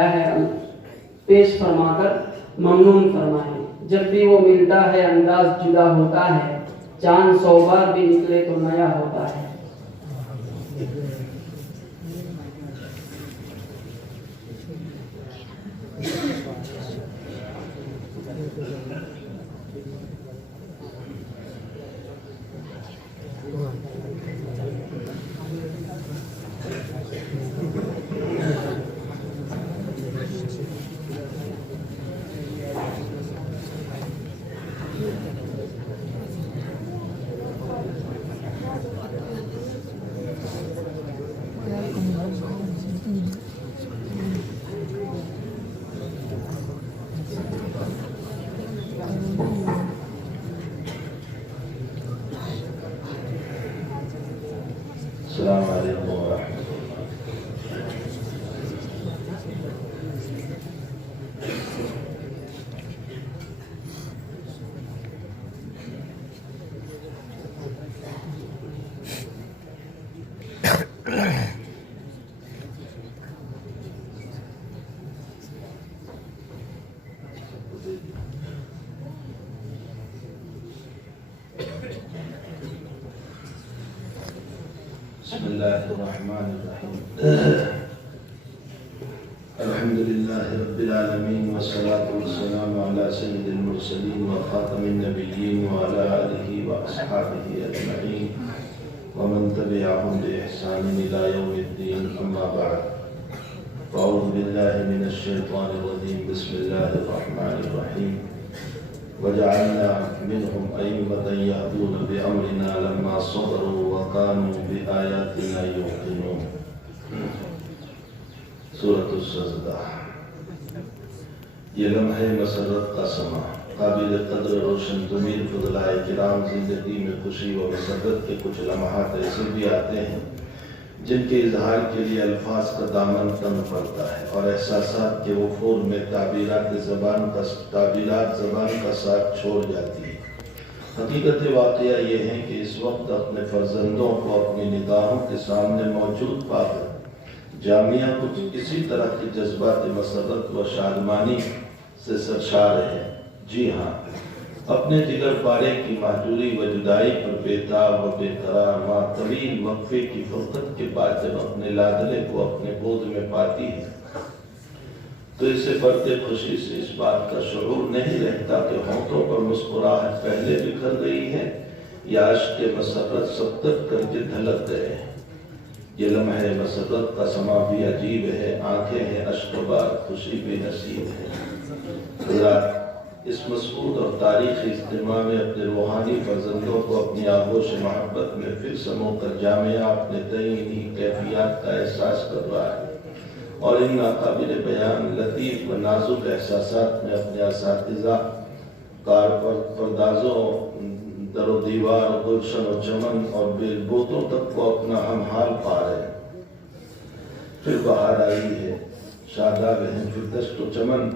ہے پیش فرما کر ممنون فرمائیں۔ جب بھی وہ ملتا ہے انداز جدا ہوتا ہے، چاند 100 بار بھی نکلے تو نیا ہوتا ہے۔ السلام علیکم ورحمۃ بسم اللہ الرحمن الرحیم الحمد للہ رب العالمین والصلاة والسلام علی سید المرسلین وخاتم النبیین وعلی آلہ واصحابہ اجمعین ومن تبعهم بإحسان إلى يوم الدين اما بعد فاعوذ باللہ من الشیطان الرجیم بسم اللہ الرحمن الرحیم وجعلنا منهم أئمة يهدون بأمرنا لما صبروا وكانوا بآياتنا يوقنون سورة السجدہ۔ یہ لمحہ مسرت کا سما قابل قدر روشن ضمیر فضلائے کرام زندگی میں خوشی و مسرت کے کچھ لمحات ایسے بھی آتے ہیں جن کے اظہار کے لیے الفاظ کا دامن تنگ پڑتا ہے اور احساسات کے وفور میں تعبیرات زبان کا ساتھ چھوڑ جاتی ہے۔ حقیقت واقعہ یہ ہے کہ اس وقت اپنے فرزندوں کو اپنی نگاہوں کے سامنے موجود پا کر جامعہ کچھ اسی طرح کی جذبات مسرت و شادمانی سے سرشار ہے۔ جی ہاں، اپنے جگر پارے کی مہجوری و جدائی پر بیتاب و بے قرار ماں طویل وقفے کی فرقت کے بعد جب اپنے لادلے کو اپنے گود میں پاتی ہے تو اسے بڑھتے خوشی سے اس بات کا شعور نہیں رہتا کہ ہونٹوں پر مسکراہٹ پہلے بکھر گئی ہے یا اشک مسرت سبقت کر کے دھلک گئے ہیں۔ یہ لمحہ مسرت کا سما بھی عجیب ہے، آنکھیں ہیں اشک بار، خوشی بھی نصیب ہے۔ حضرات، اس مسعود اور تاریخی اجتماع میں اپنے روحانی فرزندوں کو اپنی آغوش محبت میں پھر سمو کر جامعہ اپنے تئیں کیفیات کا احساس کر رہا ہے اور ان ناقابل بیان لطیف و نازک احساسات میں اپنے اساتذہ، کار پردازوں، در و دیوار، گلشن و چمن اور بیل بوتوں تک کو اپنا ہمحال پا رہے ہیں۔ پھر بہار آئی ہے، شاداب ہیں، پھر دشت و چمن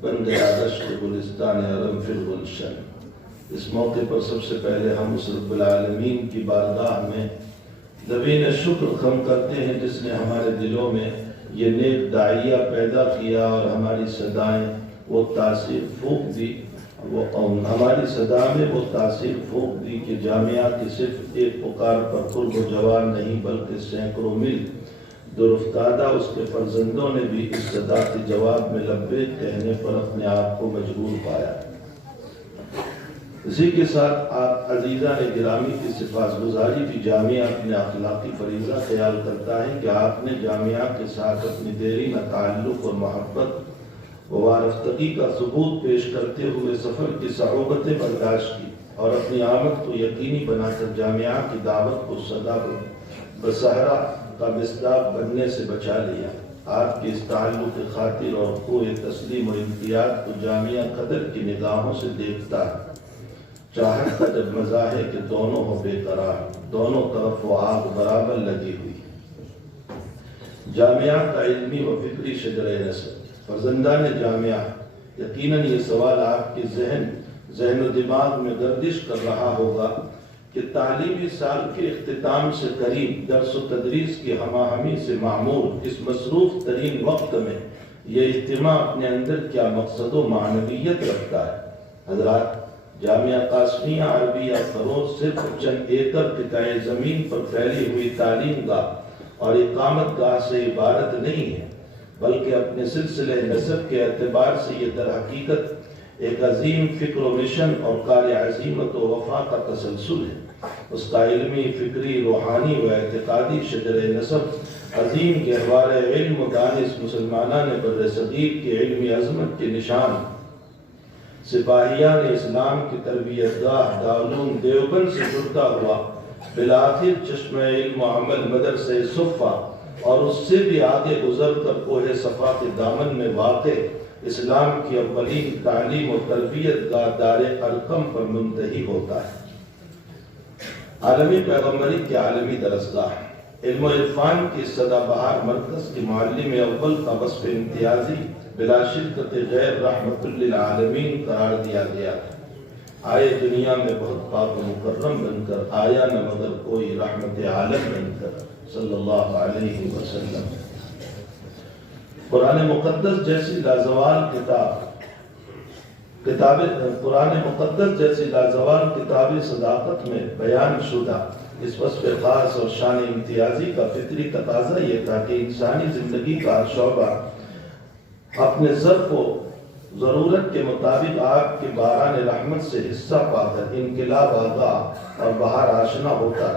بن گیا دشت گلستان علم فی الگلشن۔ اس موقع پر سب سے پہلے ہم اس رب العالمین کی بارگاہ میں لبین شکر خم کرتے ہیں جس نے ہمارے دلوں میں یہ نیک داعیہ پیدا کیا اور ہماری صدائیں وہ تاثیر پھونک دی ہماری صدا میں وہ تاثیر پھونک دی کہ جامعہ کی صرف ایک پکار پر قرب و جوار نہیں بلکہ سینکڑوں میل درافتادہ اس کے فرزندوں نے بھی اس صدا کے جواب میں لبیک کہنے پر اپنے آپ کو مجبور پایا۔ اسی کے ساتھ آپ عزیزان گرامی کی سپاسگزاری بھی جامعہ اپنے اخلاقی فریضہ خیال کرتا ہے کہ آپ نے جامعہ کے ساتھ اپنی دیرینہ تعلق اور محبت و وارفتگی کا ثبوت پیش کرتے ہوئے سفر کی صعوبتیں برداشت کی اور اپنی آمد کو یقینی بنا کر جامعہ کی دعوت کو صدا بصحرا کا مصداق بننے سے بچا لیا۔ آپ کے اس تعلق خاطر اور قوت تسلیم و امتیاز کو جامعہ قدر کی نگاہوں سے دیکھتا ہے۔ چاہت کا جب مزہ ہے کہ دونوں ہو بے قرار، دونوں طرف وہ آگ برابر لگی ہوئی۔ جامعہ کا علمی و فکری شجر نسب، فرزندان جامعہ، یقیناً یہ سوال آپ کے ذہن و دماغ میں گردش کر رہا ہوگا کہ تعلیمی سال کے اختتام سے قریب درس و تدریس کی ہمہ ہمی سے معمور اس مصروف ترین وقت میں یہ اجتماع اپنے اندر کیا مقصد و معنویت رکھتا ہے؟ حضرات، جامعہ قاسمیہ عربیہ فروز صرف چند ایکڑ قطع زمین پر پھیلی ہوئی تعلیم گاہ اور اقامت گاہ سے عبارت نہیں ہے، بلکہ اپنے سلسلہ نسب کے اعتبار سے یہ در حقیقت ایک عظیم فکر و مشن اور کار عظیمت و وفا کا تسلسل ہے۔ اس کا علمی، فکری، روحانی و اعتقادی شجر نسب عظیم گہوارہ علم و دانش مسلمانان بر صغیر کی علمی عظمت کے نشان سپاہیان اسلام کی تربیت گاہ دارالعلوم دیوبند سے جڑتا ہوا بالآخر چشمہ علم و عمل مدرسہ صفا اور اس سے بھی آگے گزر کر کوہ صفا کے دامن میں واقع اسلام کی اولین تعلیم و تربیت گاہ دار ارقم پر منتہی ہوتا ہے۔ عالمی پیغمبری کی عالمی درسگاہ علم و عرفان کی سدا بہار مرکز کے معلم اول کا وصف امتیازی بلا شرکت غیر رحمت للعالمین قرار دیا گیا تھا۔ آئے دنیا میں بہت پاک و مکرم بن کر، آیا نہ مگر کوئی رحمت عالم بن کر صلی اللہ علیہ وسلم۔ قرآن مقدس جیسی لازوال قرآن مقدس جیسی لازوال کتاب صداقت میں بیان شدہ اس وصف خاص اور شان امتیازی کا فطری تقاضا یہ تھا کہ انسانی زندگی کا شعبہ اپنے ظرف و ضرورت کے مطابق آگ کے باران رحمت سے حصہ پا کر انقلاب آگاہ اور بہار آشنا ہوتا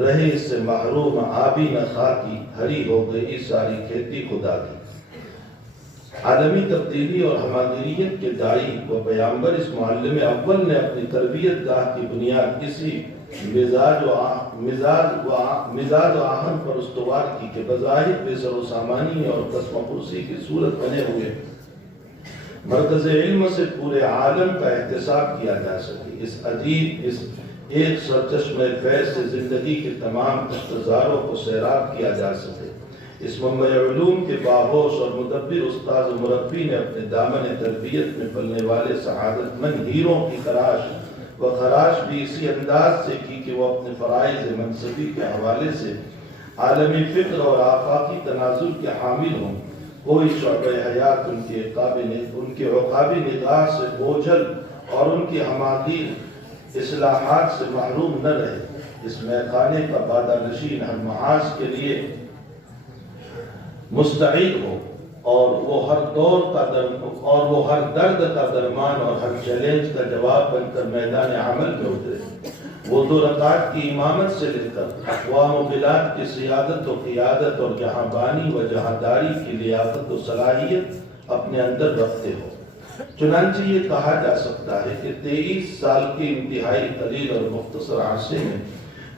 رہے اس سے محروم آبی نہ خاکی، ہری ہو گئی ساری کھیتی خدا کی۔ عالمی تبدیلی اور ہماگیریت کے دائی و پیامبر اس معلم اول نے اپنی تربیت گاہ کی بنیاد کسی مزاج و آہن پر استوار کی کہ بظاہر بے سر و سامانی اور قسم و پرسی کی صورت بنے ہوئے مرکز علم سے پورے عالم کا احتساب کیا جا سکے۔ اس ایک سرچشمہ فیض سے زندگی کے تمام تقاضوں کو سیراب کیا جا سکے۔ اس منبع علوم کے باہوش اور مدبر استاد و مربی نے اپنے دامن تربیت میں پلنے والے سعادت مند ہیروں کی تراش و خراش بھی اسی انداز سے کی کہ وہ اپنے فرائض منصبی کے حوالے سے عالمی فکر اور آفاقی تنازل کے حامل ہوں۔ کوئی شعبہ حیات ان کے عقابی نگاہ سے بوجھل اور ان کی ہماگیر اصلاحات سے محروم نہ رہے۔ اس میخانے کا بادہ نشین ہر محاذ کے لیے مستعد ہو اور وہ ہر درد کا درمان اور ہر چیلنج کا جواب بن کر میدان عمل میں اترے۔ وہ 2 رکعت کی امامت سے لے کر اقوام و بلاد کی سیادت و قیادت اور جہاں بانی و جہاں داری کی لیاقت و صلاحیت اپنے اندر رکھتے ہو۔ چنانچہ یہ کہا جا سکتا ہے کہ 23 سال کے انتہائی قلیل اور مختصر عرصے میں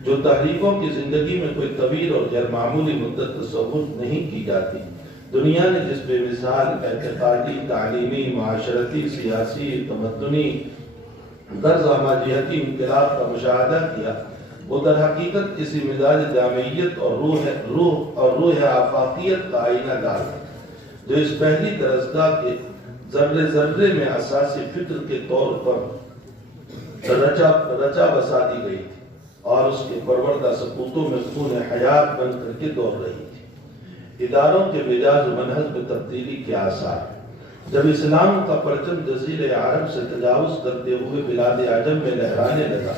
جو تحریکوں کی زندگی میں کوئی طویل اور غیر معمولی مدت تصور نہیں کی جاتی، دنیا نے جس بے مثال اعتقادی، تعلیمی، معاشرتی، سیاسی، تمدنی طرز ہماجہتی انقلاب کا مشاہدہ کیا، وہ در حقیقت اسی مزاج جامعیت اور روح آفاقیت کا آئینہ دار ہے جو اس پہلی درسگاہ کے ذرے ذرے میں اساسی فکر کے طور پر رچا بسا دی گئی تھی اور اس کے پروردہ سپوتوں میں خون حیات بن کر کے دوڑ رہی تھی۔ اداروں کے مزاج و منہج میں تبدیلی کے آثار۔ جب اسلام کا پرچم جزیرہ عرب سے تجاوز کرتے ہوئے بلاد عجم میں لہرانے لگا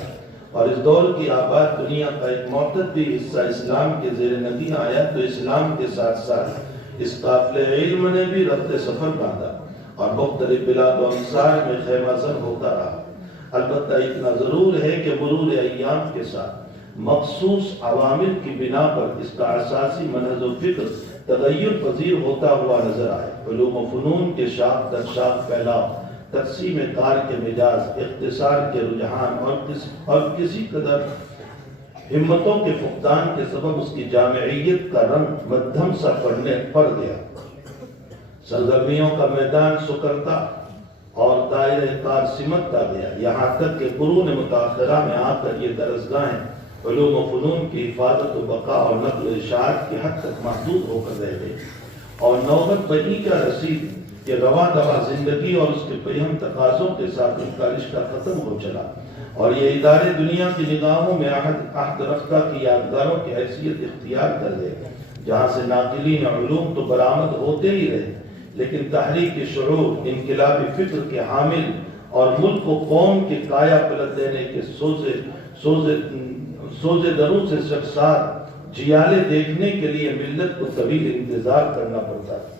اور اس دور کی آباد دنیا کا ایک معتدی حصہ اسلام کے زیر نگین آیا، تو اسلام کے ساتھ ساتھ اس قافلے علم نے بھی رخت سفر باندھا اور مختلف بلاد و امصار میں خیمہ زن ہوتا رہا۔ البتہ اتنا ضرور ہے کہ مرور ایام کے ساتھ مخصوص عوامل کی بنا پر اس کا اساسی منہج و فکر تغیر پذیر ہوتا ہوا نظر آئے۔ علوم و فنون کے شاخ در شاخ پھیلاؤ، تقسیم کار کے مجاز، اختصار کے رجحان اور کسی قدر ہمتوں کے فقدان کے سبب اس کی جامعیت کا رنگ مدھم سا پڑ گیا۔ سرگرمیوں کا میدان سکرتا اور دائرہ کار سمٹتا گیا، یہاں تک کہ قرون متاخرہ میں آ کر یہ درسگاہیں علوم و فنون کی حفاظت و بقا اور نقل و اشاعت کی حد تک محدود ہو کر رہ گئی اور نوبت بنی کا رسید کہ رواں دواں زندگی اور اس کے پہم تقاضوں کے ساتھ ان کا رشتہ ختم ہو چلا اور یہ ادارے دنیا کی نگاہوں میں عہد رفتہ کی یادگاروں کی حیثیت اختیار کر گئے، جہاں سے ناقلین علوم تو برآمد ہوتے ہی رہے لیکن تحریک شعور، انقلابی فکر کے حامل اور ملک و قوم کی کایا پلٹ دینے کے سوزے دروں سے شخصات جیالے دیکھنے کے لیے ملت کو طویل انتظار کرنا پڑتا ہے۔